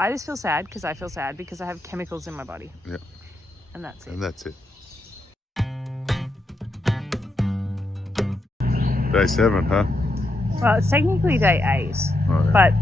I just feel sad because I feel sad because I have chemicals in my body. Yeah. And that's it. And that's it. Day 7, huh? Well, it's technically day 8, but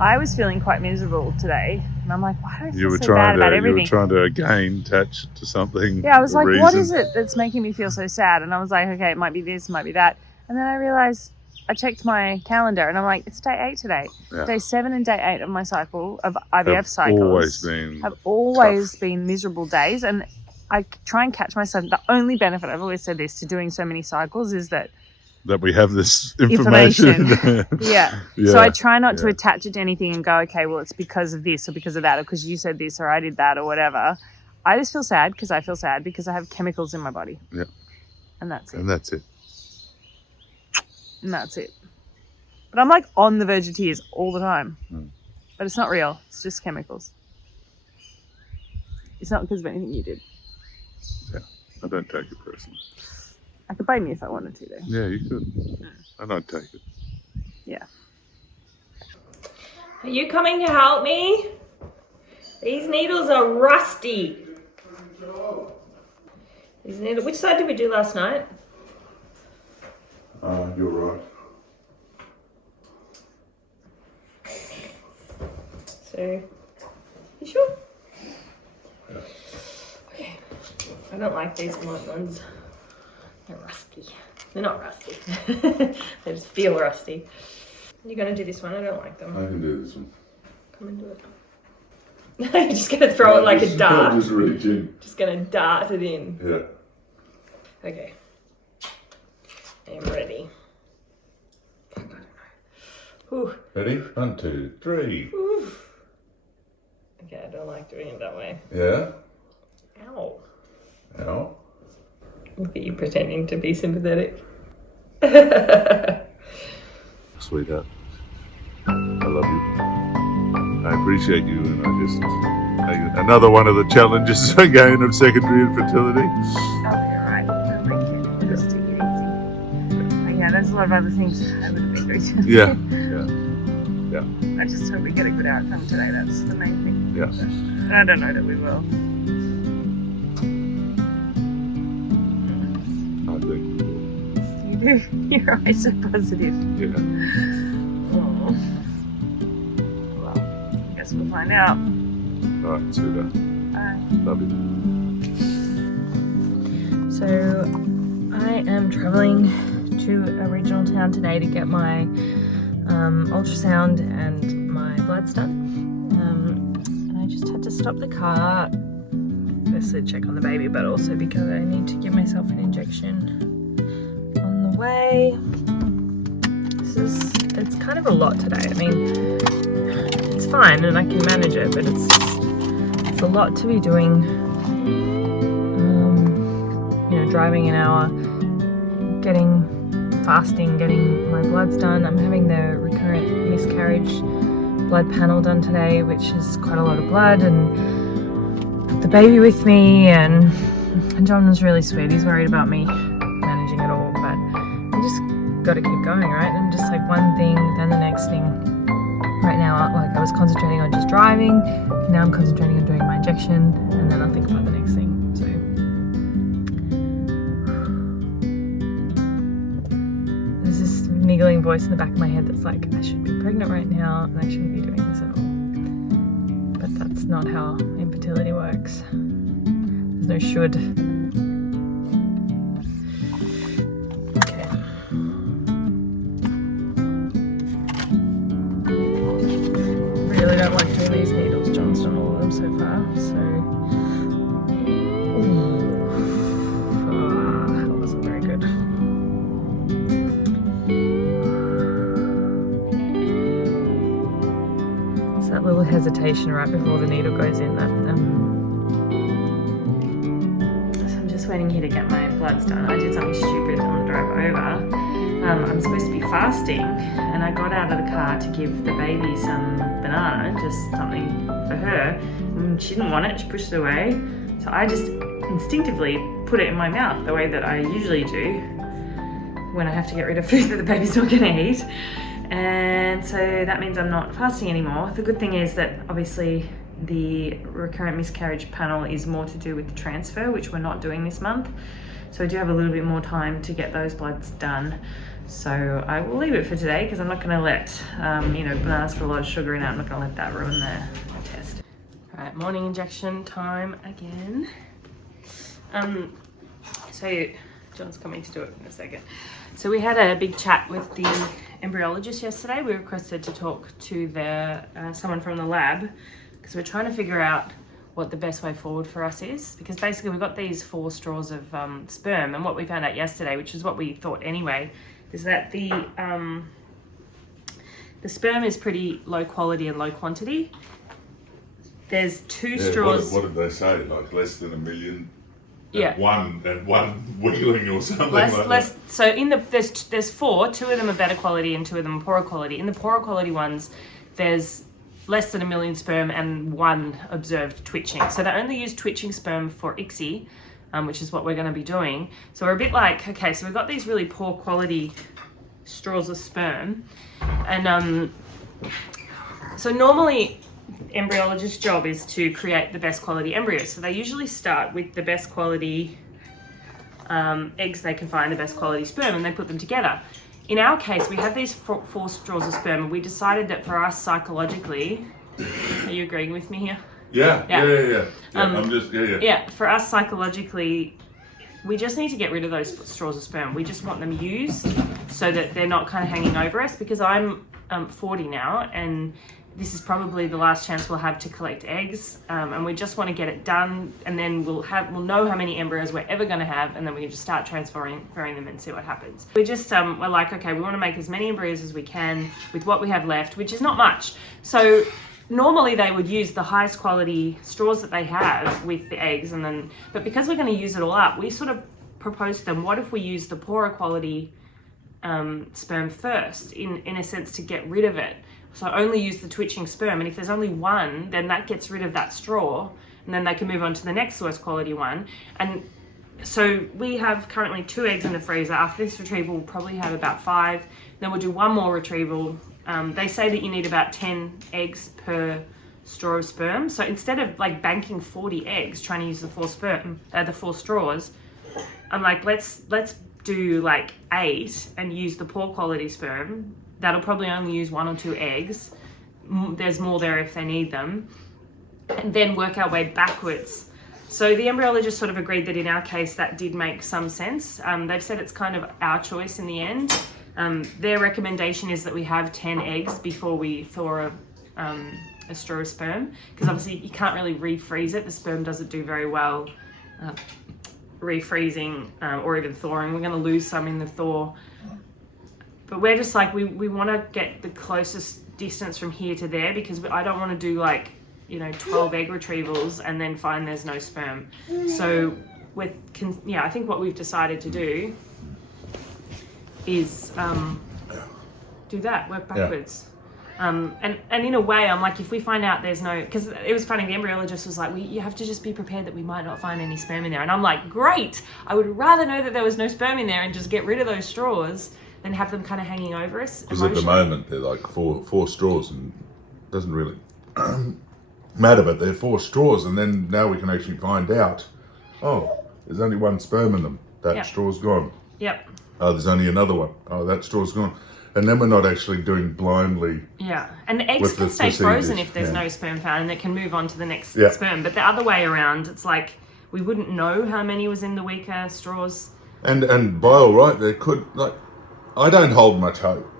I was feeling quite miserable today, and I'm like, why do I feel so bad about everything? You were trying to again attach to something. Yeah, I was like, what is it that's making me feel so sad? And I was like, okay, it might be this, it might be that. And then I realized, I checked my calendar, and I'm like, it's day 8 today. Yeah. Day 7 and day 8 of my cycle, of IVF cycles, have always been miserable days. And I try and catch myself. The only benefit, I've always said this, to doing so many cycles is that we have this information. Yeah. So I try not to attach it to anything and go, okay, well, it's because of this or because of that or because you said this or I did that or whatever. I just feel sad because I feel sad because I have chemicals in my body. Yeah. And that's it. And that's it. And that's it. But I'm like on the verge of tears all the time. But it's not real. It's just chemicals. It's not because of anything you did. Yeah. I don't take it personally. I could blame you if I wanted to, though. Yeah, you could. And I'd take it. Yeah. Are you coming to help me? These needles are rusty. These needles. Which side did we do last night? You're right. So, you sure? Yeah. Okay. I don't like these white ones. They're rusty. They're not rusty. They just feel rusty. You're going to do this one? I don't like them. I can do this one. Come and do it. You're just going to throw it like a dart. Just reach in. Just going to dart it in. Yeah. Okay. I'm ready. I don't know. Whew. Ready? 1, 2, 3. Whew. Okay, I don't like doing it that way. Yeah? Ow. Ow. Look at you pretending to be sympathetic. Sweetheart, I love you. I appreciate you, and another one of the challenges again of secondary infertility. Oh, you're right. Just take it easy. But yeah, there's a lot of other things I would have been doing. Yeah. I just hope we get a good outcome today. That's the main thing. Yeah. But I don't know that we will. You're always so positive. Yeah. Oh. Well, I guess we'll find out. All right, see you then. Bye. Love you. So, I am travelling to a regional town today to get my ultrasound and my bloods done. And I just had to stop the car, firstly check on the baby, but also because I need to give myself an injection way. It's kind of a lot today. I mean, it's fine and I can manage it, but it's a lot to be doing. Driving an hour, fasting, getting my bloods done. I'm having the recurrent miscarriage blood panel done today, which is quite a lot of blood, and the baby with me, and John was really sweet. He's worried about me managing it all, but just got to keep going, right? And just like one thing, then the next thing. Right now, like I was concentrating on just driving, now I'm concentrating on doing my injection, and then I'll think about the next thing. So there's this niggling voice in the back of my head that's like, I should be pregnant right now, and I shouldn't be doing this at all. But that's not how infertility works. There's no should. These needles, John's done all of them so far, so that wasn't very good. It's that little hesitation right before the needle goes in that so I'm just waiting here to get my bloods done. I did something stupid on the drive over. I'm supposed to be fasting, and I got out of the car to give the baby some banana, just something for her, and she didn't want it, she pushed it away, so I just instinctively put it in my mouth the way that I usually do when I have to get rid of food that the baby's not going to eat. And so that means I'm not fasting anymore. The good thing is that obviously the recurrent miscarriage panel is more to do with the transfer, which we're not doing this month. So I do have a little bit more time to get those bloods done. So I will leave it for today because I'm not going to let, bananas got a lot of sugar in it. I'm not going to let that ruin the test. All right, morning injection time again. So John's coming to do it in a second. So we had a big chat with the embryologist yesterday. We requested to talk to someone from the lab because we're trying to figure out what the best way forward for us is, because basically we've got these 4 straws of sperm, and what we found out yesterday, which is what we thought anyway, is that the sperm is pretty low quality and low quantity. There's 2 straws. What did they say? Like less than 1 million? Yeah. One wheeling or something less. that. So there's 4. 2 of them are better quality and 2 of them are poorer quality. In the poorer quality ones, there's less than 1 million sperm and 1 observed twitching. So they only use twitching sperm for ICSI, which is what we're going to be doing. So we're a bit like, okay, so we've got these really poor quality straws of sperm, and so normally embryologist's job is to create the best quality embryos. So they usually start with the best quality eggs they can find, the best quality sperm, and they put them together. In our case, we have these 4 straws of sperm, and we decided that for us psychologically, are you agreeing with me here? Yeah. I'm just, Yeah, for us psychologically, we just need to get rid of those straws of sperm. We just want them used so that they're not kind of hanging over us, because I'm 40 now, and this is probably the last chance we'll have to collect eggs, and we just want to get it done, and then we'll know how many embryos we're ever going to have, and then we can just start transferring them and see what happens. We just we're like, okay, we want to make as many embryos as we can with what we have left, which is not much. So normally they would use the highest quality straws that they have with the eggs, but because we're going to use it all up, we sort of proposed to them, what if we use the poorer quality sperm first, in a sense, to get rid of it. So only use the twitching sperm, and if there's only 1, then that gets rid of that straw, and then they can move on to the next worst quality one. And so we have currently 2 eggs in the freezer. After this retrieval, we'll probably have about 5. Then we'll do 1 more retrieval. They say that you need about 10 eggs per straw of sperm. So instead of like banking 40 eggs trying to use the 4 straws, I'm like, let's do like 8 and use the poor quality sperm. That'll probably only use 1 or 2 eggs. There's more there if they need them. And then work our way backwards. So the embryologist sort of agreed that in our case that did make some sense. They've said it's kind of our choice in the end. Their recommendation is that we have 10 eggs before we thaw a straw of sperm, because obviously you can't really refreeze it. The sperm doesn't do very well refreezing or even thawing. We're going to lose some in the thaw. But we're just like, we want to get the closest distance from here to there, because I don't want to do 12 egg retrievals and then find there's no sperm. So I think what we've decided to do is do that, work backwards. And in a way, I'm like, if we find out there's no, because it was funny, the embryologist was like, you have to just be prepared that we might not find any sperm in there. And I'm like, great, I would rather know that there was no sperm in there and just get rid of those straws than have them kind of hanging over us. Because at the moment they're like four straws, and it doesn't really matter, but they're 4 straws, and then now we can actually find out, there's only 1 sperm in them. That straw's gone. Yep. Oh, there's only another one. Oh, that straw's gone. And then we're not actually doing blindly. Yeah, and the eggs can stay frozen if there's no sperm found, and it can move on to the next sperm. But the other way around, it's like we wouldn't know how many was in the weaker straws. And by all right, there could, I don't hold much hope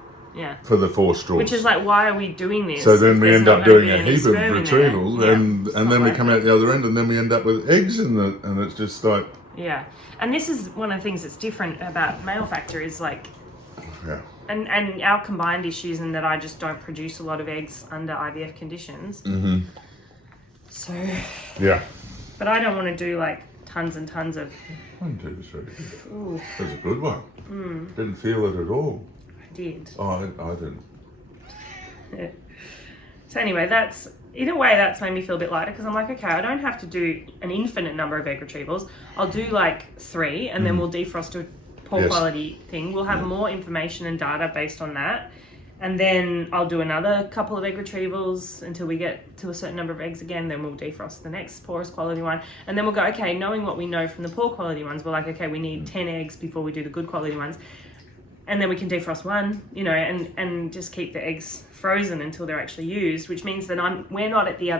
for the 4 straws. Which is like, why are we doing this? So then we end up doing a heap of retrievals, and then we come out the other end, and then we end up with eggs and it's just like... Yeah, and this is one of the things that's different about male factor is like... Yeah. And our combined issues, and that I just don't produce a lot of eggs under IVF conditions. Mm-hmm. So... Yeah. But I don't want to do tons and tons of... 1, 2, 3. Ooh. That was a good one. Didn't feel it at all. I did. Oh, I didn't. Yeah. So anyway, in a way that's made me feel a bit lighter, because I'm like, okay, I don't have to do an infinite number of egg retrievals. I'll do 3, and then we'll defrost a poor quality thing. We'll have more information and data based on that. And then I'll do another couple of egg retrievals until we get to a certain number of eggs again. Then we'll defrost the next poorest quality one. And then we'll go, okay, knowing what we know from the poor quality ones, we're like, okay, we need 10 eggs before we do the good quality ones. And then we can defrost one, you know, and just keep the eggs frozen until they're actually used, which means that we're not at the,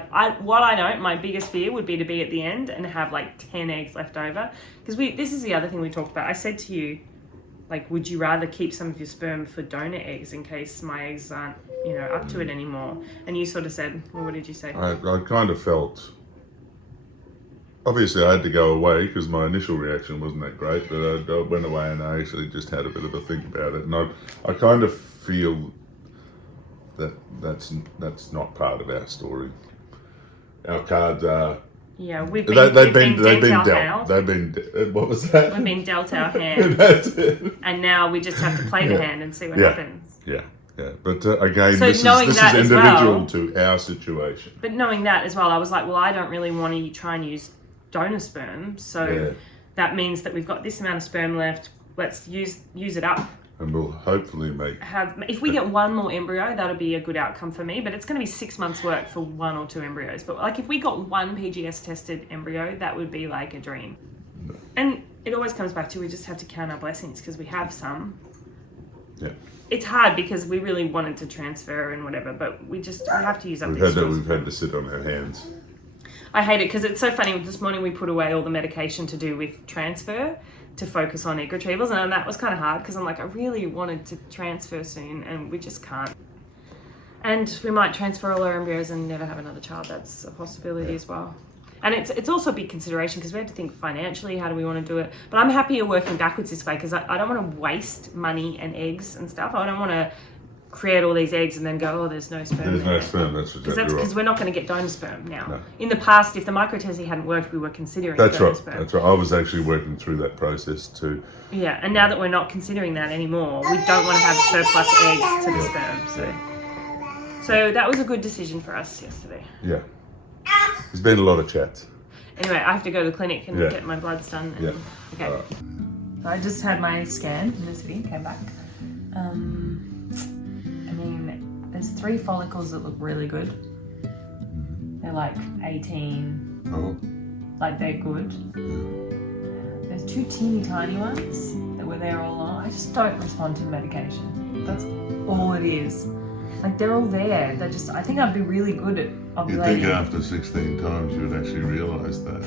my biggest fear would be to be at the end and have like 10 eggs left over. Because this is the other thing we talked about. I said to you, like, would you rather keep some of your sperm for donor eggs in case my eggs aren't, you know, up to it anymore? And you sort of said, well, what did you say? I kind of felt, obviously I had to go away because my initial reaction wasn't that great, but I went away and I actually just had a bit of a think about it. And I kind of feel that that's not part of our story. Our cards are... Yeah, they've been dealt. Hand. What was that? We've been dealt our hand. That's it. And now we just have to play the hand and see what happens. Yeah. But again, so this is individual to our situation. But knowing that as well, I was like, well, I don't really want to try and use donor sperm. So that means that we've got this amount of sperm left. Let's use it up. And we'll hopefully if we get one more embryo, that'll be a good outcome for me. But it's going to be 6 months work for 1 or 2 embryos. But like if we got one PGS tested embryo, that would be like a dream. No. And it always comes back to we just have to count our blessings because we have some. Yeah. It's hard because we really wanted to transfer and whatever, but we have to use up these straws. We've had to sit on our hands. I hate it because it's so funny. This morning we put away all the medication to do with transfer to focus on egg retrievals, and that was kind of hard because I'm like, I really wanted to transfer soon and we just can't. And we might transfer all our embryos and never have another child. That's a possibility as well. And it's also a big consideration because we have to think financially, how do we want to do it? But I'm happy you're working backwards this way because I don't want to waste money and eggs and stuff. I don't want to create all these eggs and then go, oh, there's no sperm. There's no sperm, that's exactly right. Because we're not going to get donor sperm now. No. In the past, if the microtesting hadn't worked, we were considering donor sperm. That's right. I was actually working through that process too. Yeah, and now that we're not considering that anymore, we don't want to have surplus eggs to the sperm. So that was a good decision for us yesterday. Yeah. There's been a lot of chats. Anyway, I have to go to the clinic and get my bloods done. And, okay. Right. So I just had my scan in the city, came back. There's 3 follicles that look really good. They're like 18. Oh. Like they're good. There's 2 teeny tiny ones that were there all along. I just don't respond to medication. That's all it is. Like they're all there. They're just. I think I'd be really good at ovulating. You'd think after 16 times you would actually realise that.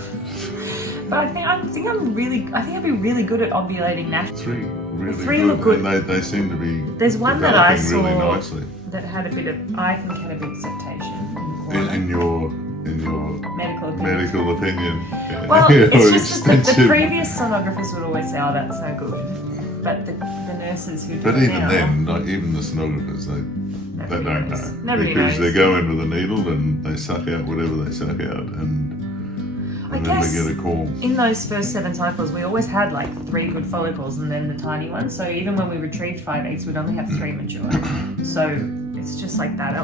But I think I'd be really good at ovulating naturally. 3 look good. And they seem to be. There's one that I saw really nicely. that had a bit of. I think had a bit of septation. In your medical opinion. Well, it's just that the previous sonographers would always say, "Oh, that's no good," but the nurses who do But it even now, then, like, even the sonographers, they don't know. Nobody because knows. they go in with a needle and they suck out whatever they suck out, and then they get a call. In those first 7 cycles, we always had like 3 good follicles and then the tiny ones. So even when we retrieved 5 eggs, we'd only have 3 mature. So it's just like that.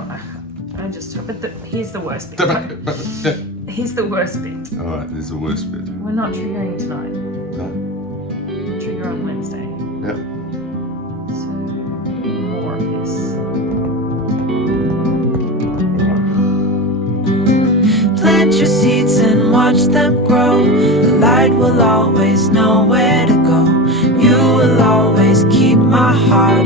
But here's the worst bit. Here's the worst bit. All right, here's the worst bit. We're not triggering tonight. No. We'll trigger on Wednesday. Yep. So more of this. Plant your seeds and watch them grow. The light will always know where to go. You will always keep my heart.